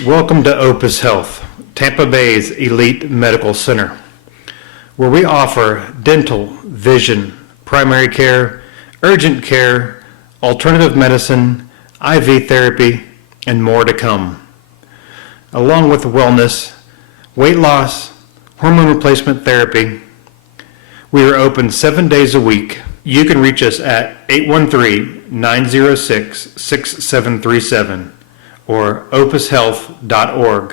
Welcome to Opus Health, Tampa Bay's elite medical center, where we offer dental, vision, primary care, urgent care, alternative medicine, IV therapy, and more to come. Along with wellness, weight loss, hormone replacement therapy. We are open 7 days a week. You can reach us at 813-906-6737 or opushealth.org.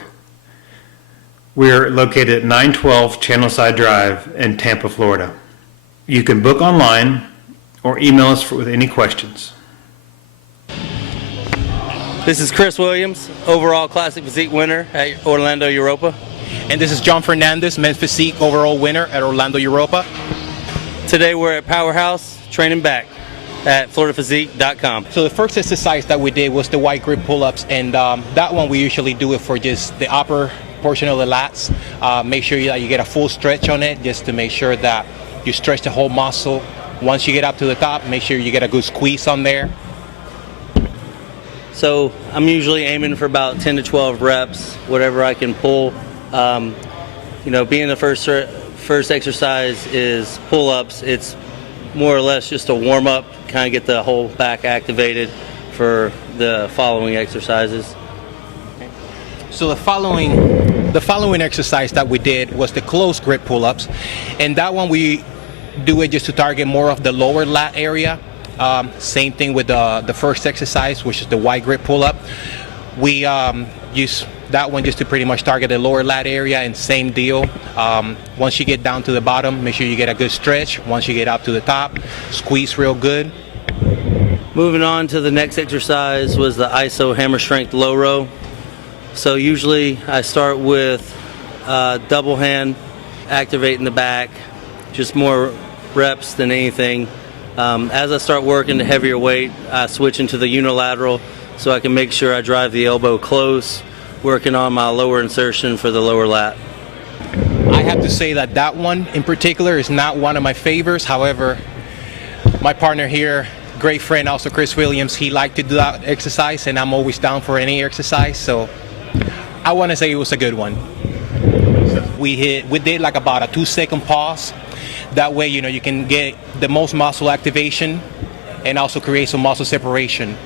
We are located at 912 Channelside Drive in Tampa, Florida. You can book online or email us with any questions. This is Chris Williams, overall Classic Physique winner at Orlando Europa. And this is John Fernandez, men's physique overall winner at Orlando Europa. Today we're at Powerhouse, training back at FloridaPhysique.com. So the first exercise that we did was the wide grip pull-ups, and that one we usually do it for just the upper portion of the lats. Make sure that you get a full stretch on it, just to make sure that you stretch the whole muscle. Once you get up to the top, make sure you get a good squeeze on there. So I'm usually aiming for about 10 to 12 reps, whatever I can pull. Being the first exercise is pull-ups, it's more or less just a warm-up, kind of get the whole back activated for the following exercises. So the following exercise that we did was the close grip pull-ups, and that one we do it just to target more of the lower lat area. Same thing with the first exercise, which is the wide grip pull-up. We use that one just to pretty much target the lower lat area, and same deal. Once you get down to the bottom, make sure you get a good stretch. Once you get up to the top, squeeze real good. Moving on to the next exercise was the ISO hammer strength low row. So usually I start with double hand, activating the back, just more reps than anything. As I start working the heavier weight, I switch into the unilateral so I can make sure I drive the elbow close, working on my lower insertion for the lower lat. I have to say that one in particular is not one of my favorites. However, my partner here, great friend, also Chris Williams, he liked to do that exercise, and I'm always down for any exercise, so I want to say it was a good one. We did like about a 2-second pause. That way, you can get the most muscle activation and also create some muscle separation.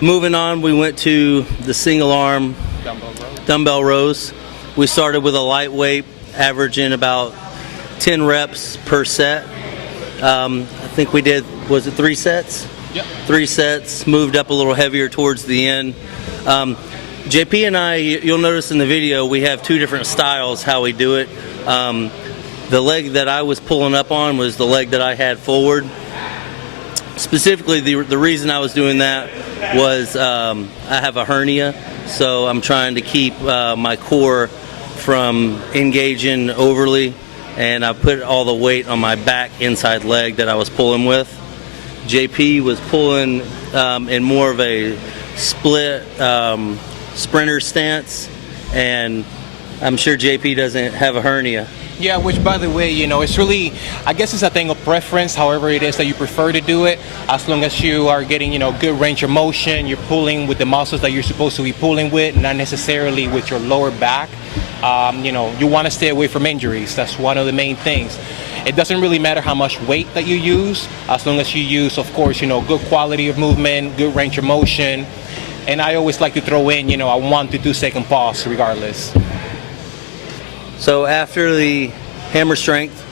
Moving on, we went to the single arm dumbbell rows. We started with a lightweight, averaging about 10 reps per set. I think we did, was it 3 sets? Yep. 3 sets, moved up a little heavier towards the end. JP and I, you'll notice in the video, we have 2 different styles how we do it. The leg that I was pulling up on was the leg that I had forward. Specifically, the reason I was doing that was I have a hernia, so I'm trying to keep my core from engaging overly, and I put all the weight on my back inside leg that I was pulling with. JP was pulling in more of a split sprinter stance, and I'm sure JP doesn't have a hernia. Yeah, which by the way, it's really, I guess it's a thing of preference, however it is that you prefer to do it. As long as you are getting, good range of motion, you're pulling with the muscles that you're supposed to be pulling with, not necessarily with your lower back. You want to stay away from injuries. That's one of the main things. It doesn't really matter how much weight that you use, as long as you use, of course, good quality of movement, good range of motion. And I always like to throw in, a 1 to 2 second pause regardless. So after the hammer strength,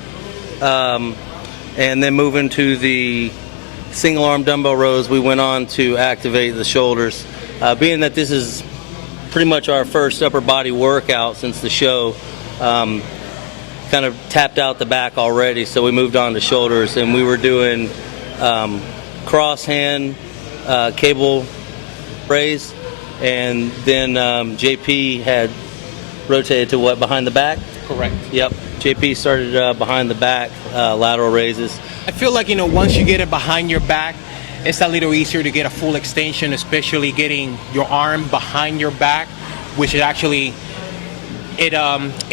and then moving to the single arm dumbbell rows, we went on to activate the shoulders. Being that this is pretty much our first upper body workout since the show, kind of tapped out the back already, so we moved on to shoulders, and we were doing cross hand cable raise, and then JP had rotated to what, behind the back? Correct. Yep. JP started behind the back, lateral raises. I feel like, once you get it behind your back, it's a little easier to get a full extension, especially getting your arm behind your back, which is actually, it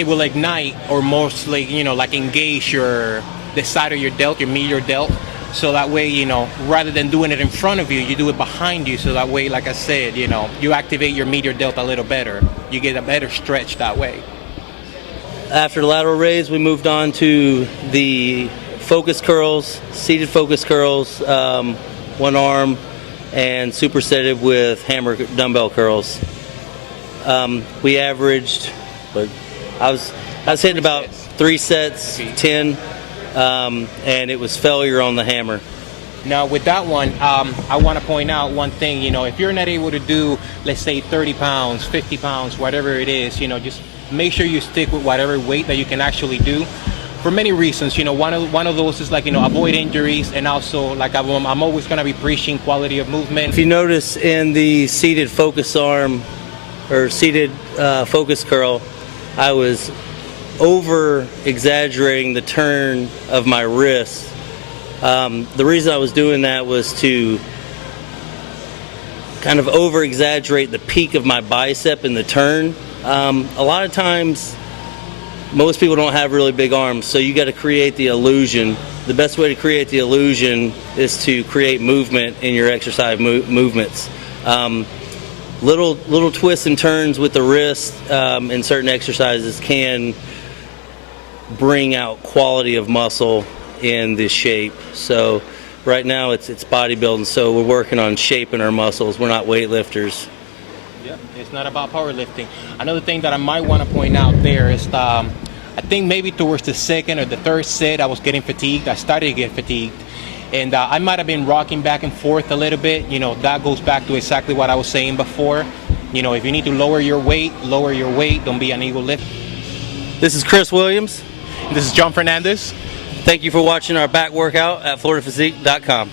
will ignite or mostly, like engage the side of your delt, your medial delt. So that way, rather than doing it in front of you, you do it behind behind you, so that way, like I said, you know, you activate your medial delta a little better. You get a better stretch that way. After the lateral raise, we moved on to the focus curls, seated focus curls, one arm, and supersetted with hammer dumbbell curls. We averaged, but I was hitting about 3 sets, 10, and it was failure on the hammer. Now with that one, I want to point out one thing. You know, if you're not able to do, let's say 30 pounds, 50 pounds, whatever it is, you know, just make sure you stick with whatever weight that you can actually do. For many reasons, you know, one of those is like, you know, avoid injuries, and also like I'm always going to be preaching quality of movement. If you notice in the seated focus arm or seated focus curl, I was over exaggerating the turn of my wrist. The reason I was doing that was to kind of over exaggerate the peak of my bicep in the turn. A lot of times most people don't have really big arms, so you got to create the illusion. The best way to create the illusion is to create movement in your exercise movements. Little twists and turns with the wrist in certain exercises can bring out quality of muscle in the shape. So right now it's bodybuilding, so we're working on shaping our muscles. We're not weightlifters. Yep, it's not about powerlifting. Another thing that I might want to point out there is I think maybe towards the second or the third set I was getting fatigued. I started to get fatigued, and I might have been rocking back and forth a little bit. You know, that goes back to exactly what I was saying before. You know, if you need to lower your weight, lower your weight. Don't be an ego lift. This is Chris Williams. This is John Fernandez. Thank you for watching our back workout at FloridaPhysique.com.